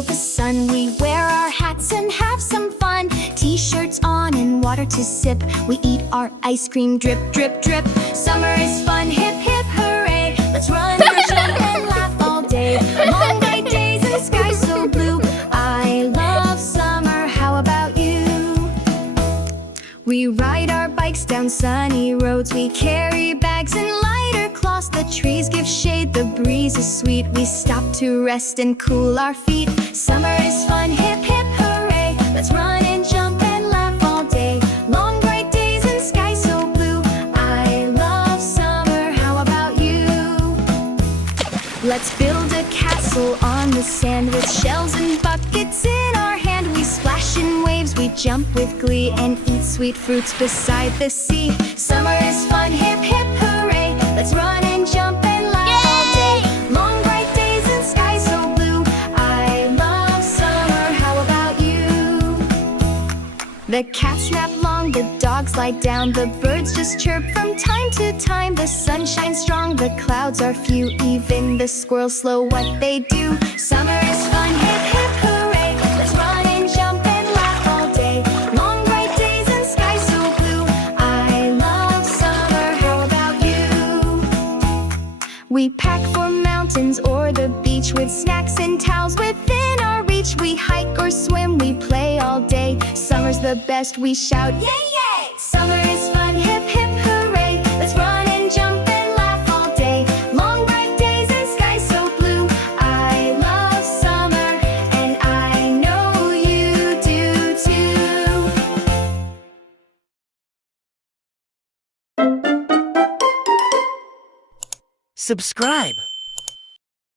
feel the sun. We wear our hats and have some fun. T-shirts on and water to sip. We eat our ice cream, drip, drip, drip. Summer is fun, hip, hip, hooray. Let's run or jump and laugh all day. Long bright days and the sky so blue. I love summer, how about you? We ride our bikes down sunny roads. We carry bags and lighter cloths. The trees give shade, the breeze is sweet. We stop to rest and cool our feet. Summer is fun, hip, hip, hooray. Let's run and jump and laugh all day. Long bright days and sky so blue. I love summer, how about you? Let's build a castle on the sand with shells and buckets in our hand. We splash in waves, we jump with glee and eat sweet fruits beside the sea. Summer is fun, hip, hip, hooray. Let's run and jump and laugh all day. Long bright days and sky so blue. I love summer, how about you? The cats nap long, the dogs lie down. The birds just chirp from time to time. The sun shines strong, the clouds are few. Even the squirrels slow what they do. Summer is fun, hip, hip, hooray. Let's run and jump and laugh all day. Long bright days and sky so blue. I love summer, how about you? We pack for mountains or the beach with snacks and towels within our reach. We hike or swim, we play all day. Summer's the best, we shout, yay, yay! Summer is fun, hip, hip, hooray. Let's run and jump and laugh all day. Long bright days and sky so blue. I love summer, and I know you do too. Subscribe.